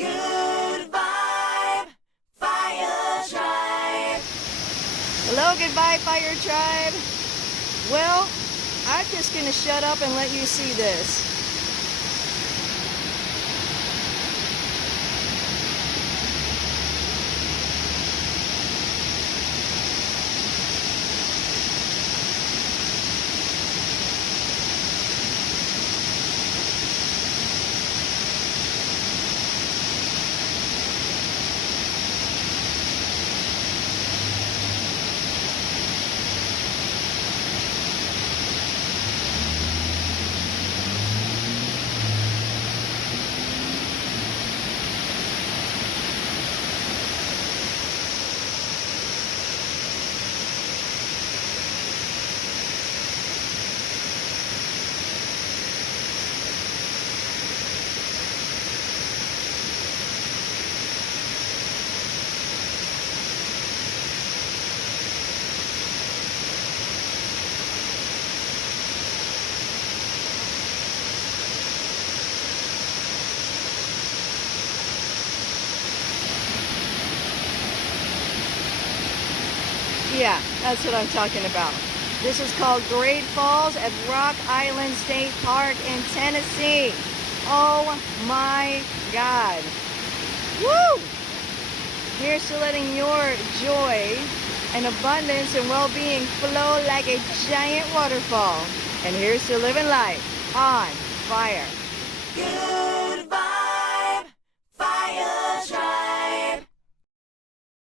Good Vibe Fire Tribe. Hello, goodbye, Fire Tribe. Well, I'm just going to shut up and let you see this. Yeah, that's what I'm talking about. This is called Great Falls at Rock Island State Park in Tennessee. Oh my God. Woo! Here's to letting your joy and abundance and well-being flow like a giant waterfall. And here's to living life on fire. Good